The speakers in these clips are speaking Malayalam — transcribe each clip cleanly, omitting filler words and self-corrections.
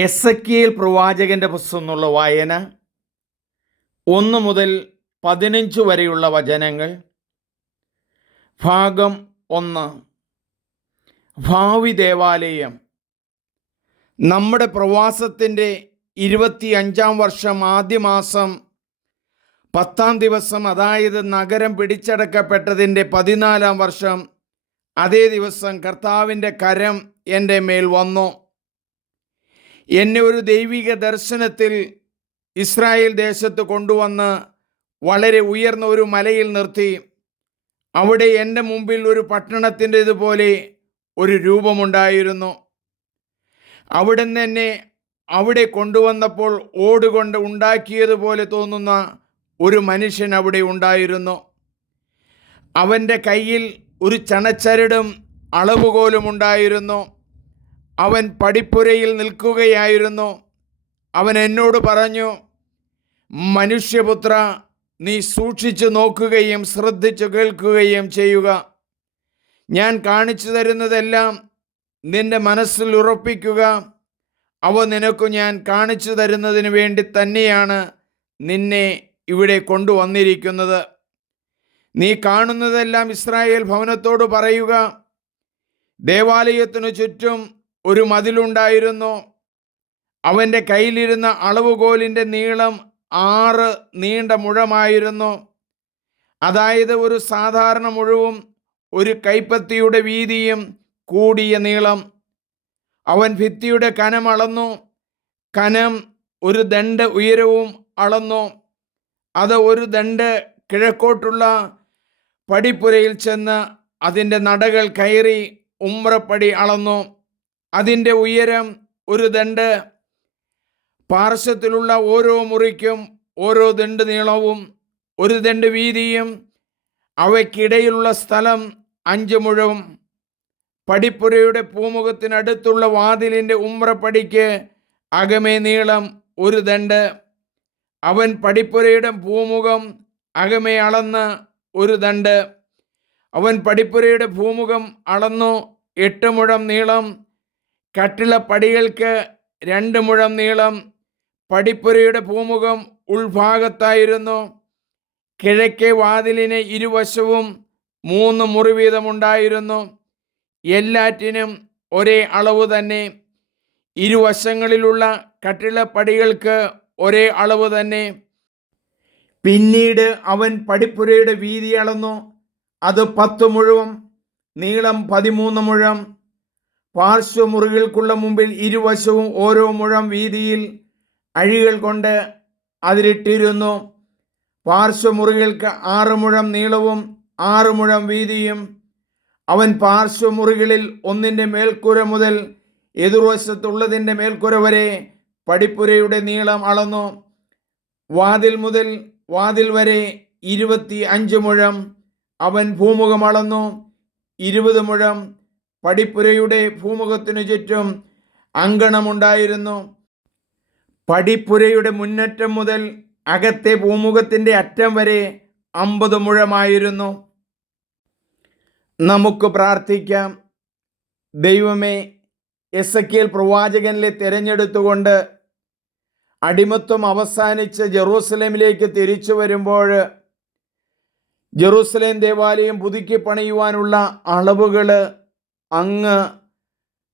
എസെക്കിയേൽ പ്രവാചകന്റെ പുസ്തകം എന്നുള്ള വായന 1 മുതൽ 15 വരെയുള്ള വചനങ്ങൾ. ഭാഗം 1. ഭാവി ദേവാലയം. നമ്മുടെ പ്രവാസത്തിൻ്റെ 25-ാം വർഷം ആദ്യ മാസം 10-ാം ദിവസം, അതായത് നഗരം പിടിച്ചടക്കപ്പെട്ടതിൻ്റെ 14-ാം വർഷം അതേ ദിവസം കർത്താവിൻ്റെ കരം എൻ്റെ മേൽ വന്നു. എന്നെ ഒരു ദൈവിക ദർശനത്തിൽ ഇസ്രായേൽ ദേശത്ത് കൊണ്ടുവന്ന് വളരെ ഉയർന്ന ഒരു മലയിൽ നിർത്തി. അവിടെ എൻ്റെ മുമ്പിൽ ഒരു പട്ടണത്തിൻ്റെതുപോലെ ഒരു രൂപമുണ്ടായിരുന്നു. അവിടെ നിന്ന് എന്നെ അവിടെ കൊണ്ടുവന്നപ്പോൾ ഓടുകൊണ്ട് ഉണ്ടാക്കിയതുപോലെ തോന്നുന്ന ഒരു മനുഷ്യൻ അവിടെ ഉണ്ടായിരുന്നു. അവൻ്റെ കയ്യിൽ ഒരു ചണച്ചരടും അളവുകോലും ഉണ്ടായിരുന്നു. അവൻ പടിപ്പുരയിൽ നിൽക്കുകയായിരുന്നു. അവൻ എന്നോട് പറഞ്ഞു, മനുഷ്യപുത്ര, നീ സൂക്ഷിച്ചു നോക്കുകയും ശ്രദ്ധിച്ചു കേൾക്കുകയും ചെയ്യുക. ഞാൻ കാണിച്ചു തരുന്നതെല്ലാം നിന്റെ മനസ്സിൽ ഉറപ്പിക്കുക. അവ നിനക്കു ഞാൻ കാണിച്ചു തരുന്നതിന് വേണ്ടി തന്നെയാണ് നിന്നെ ഇവിടെ കൊണ്ടുവന്നിരിക്കുന്നത്. നീ കാണുന്നതെല്ലാം ഇസ്രായേൽ ഭവനത്തോട് പറയുക. ദേവാലയത്തിനു ചുറ്റും ഒരു മതിലുണ്ടായിരുന്നു. അവൻ്റെ കയ്യിലിരുന്ന അളവുകോലിൻ്റെ നീളം 6 നീണ്ട മുഴമായിരുന്നു. അതായത് ഒരു സാധാരണ മുഴവും ഒരു കൈപ്പത്തിയുടെ വീതിയും കൂടിയ നീളം. അവൻ ഭിത്തിയുടെ കനം അളന്നു. കനം ഒരു ദണ്ഡ് ഉയരവും അളന്നു. അത് ഒരു ദണ്ഡ് കിഴക്കോട്ടുള്ള പടിപ്പുരയിൽ ചെന്ന് അതിൻ്റെ നടകൾ കയറി ഉമ്രപ്പടി അളന്നു. അതിൻ്റെ ഉയരം ഒരു ദണ്ഡ്. പാർശ്വത്തിലുള്ള ഓരോ മുറിക്കും ഓരോ ദണ്ഡ് നീളവും ഒരു ദണ്ഡ് വീതിയും. അവയ്ക്കിടയിലുള്ള സ്ഥലം 5 മുഴവും. പടിപ്പുരയുടെ പൂമുഖത്തിനടുത്തുള്ള വാതിലിൻ്റെ ഉമ്രപ്പടിക്ക് അകമേ നീളം ഒരു ദണ്ഡ്. അവൻ പടിപ്പുരയുടെ പൂമുഖം അകമേ അളന്ന് ഒരു ദണ്ഡ്. അവൻ പടിപ്പുരയുടെ പൂമുഖം അളന്നു 8 മുഴം നീളം. കട്ടിളപ്പടികൾക്ക് 2 മുഴം നീളം. പടിപ്പുരയുടെ പൂമുഖം ഉൾഭാഗത്തായിരുന്നു. കിഴക്കേ വാതിലിന് ഇരുവശവും 3 മുറി വീതമുണ്ടായിരുന്നു. എല്ലാറ്റിനും ഒരേ അളവ് തന്നെ. ഇരുവശങ്ങളിലുള്ള കട്ടിളപ്പടികൾക്ക് ഒരേ അളവ് തന്നെ. പിന്നീട് അവൻ പടിപ്പുരയുടെ വീതി അളന്നു. അത് 10 മുഴവും നീളം 13 മുഴം. പാർശ്വമുറികൾക്കുള്ള മുമ്പിൽ ഇരുവശവും ഓരോ മുഴം വീതിയിൽ അഴികൾ കൊണ്ട് അതിരിട്ടിരുന്നു. പാർശ്വമുറികൾക്ക് 6 മുഴം നീളവും 6 മുഴം വീതിയും. അവൻ പാർശ്വമുറികളിൽ ഒന്നിൻ്റെ മേൽക്കുര മുതൽ എതിർവശത്തുള്ളതിൻ്റെ മേൽക്കുര വരെ പടിപ്പുരയുടെ നീളം അളന്നു. വാതിൽ മുതൽ വാതിൽ വരെ 25 മുഴം. അവൻ ഭൂമുഖം അളന്നു 20 മുഴം. പടിപ്പുരയുടെ ഭൂമുഖത്തിനു ചുറ്റും അങ്കണമുണ്ടായിരുന്നു. പടിപ്പുരയുടെ മുന്നറ്റം മുതൽ അകത്തെ ഭൂമുഖത്തിൻ്റെ അറ്റം വരെ 50 മുഴമായിരുന്നു. നമുക്ക് പ്രാർത്ഥിക്കാം. ദൈവമേ, എസെക്കിയേൽ പ്രവാചകനിലെ തിരഞ്ഞെടുത്തുകൊണ്ട് അടിമത്വം അവസാനിച്ച് ജെറൂസലേമിലേക്ക് തിരിച്ചു വരുമ്പോൾ ജെറൂസലേം ദേവാലയം പുതുക്കി പണിയുവാനുള്ള അളവുകൾ അങ്ങ്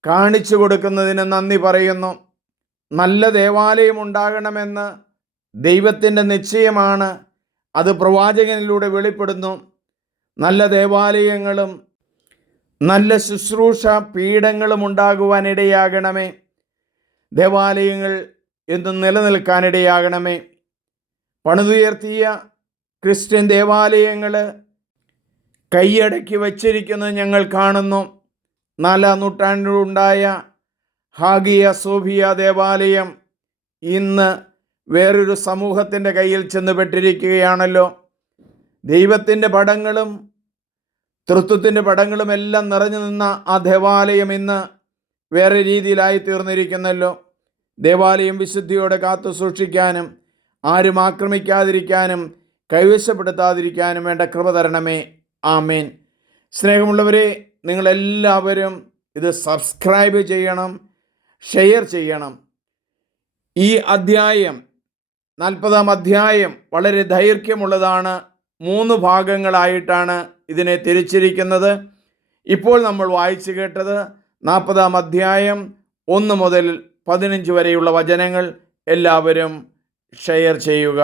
കാണിച്ചു കൊടുക്കുന്നതിന് നന്ദി പറയുന്നു. നല്ല ദേവാലയം ഉണ്ടാകണമെന്ന് ദൈവത്തിൻ്റെ നിശ്ചയമാണ്. അത് പ്രവാചകനിലൂടെ വെളിപ്പെടുന്നു. നല്ല ദേവാലയങ്ങളും നല്ല ശുശ്രൂഷ പീഠങ്ങളും ഉണ്ടാകുവാനിടയാകണമേ. ദേവാലയങ്ങൾ എന്നും നിലനിൽക്കാനിടയാകണമേ. പണിതുയർത്തിയ ക്രിസ്ത്യൻ ദേവാലയങ്ങൾ കൈയടക്കി വച്ചിരിക്കുന്നത് ഞങ്ങൾ കാണുന്നു. 4-ാം നൂറ്റാണ്ടിലുണ്ടായ ഹാഗിയ സോഫിയ ദേവാലയം ഇന്ന് വേറൊരു സമൂഹത്തിൻ്റെ കയ്യിൽ ചെന്നുപെട്ടിരിക്കുകയാണല്ലോ. ദൈവത്തിൻ്റെ പടങ്ങളും തൃത്വത്തിൻ്റെ പടങ്ങളും എല്ലാം നിറഞ്ഞു നിന്ന ആ ദേവാലയം ഇന്ന് വേറെ രീതിയിലായി തീർന്നിരിക്കുന്നല്ലോ. ദേവാലയം വിശുദ്ധിയോടെ കാത്തു സൂക്ഷിക്കാനും ആരും ആക്രമിക്കാതിരിക്കാനും കൈവശപ്പെടുത്താതിരിക്കാനും വേണ്ട കൃപ തരണമേ. ആമേൻ. സ്നേഹമുള്ളവരെ, നിങ്ങളെല്ലാവരും ഇത് സബ്സ്ക്രൈബ് ചെയ്യണം, ഷെയർ ചെയ്യണം. ഈ അധ്യായം 40-ാം അധ്യായം വളരെ ദൈർഘ്യമുള്ളതാണ്. 3 ഭാഗങ്ങളായിട്ടാണ് ഇതിനെ തിരിച്ചിരിക്കുന്നത്. ഇപ്പോൾ നമ്മൾ വായിച്ചു കേട്ടത് 40-ാം അധ്യായം 1 മുതൽ 15 വരെയുള്ള വചനങ്ങൾ. എല്ലാവരും ഷെയർ ചെയ്യുക.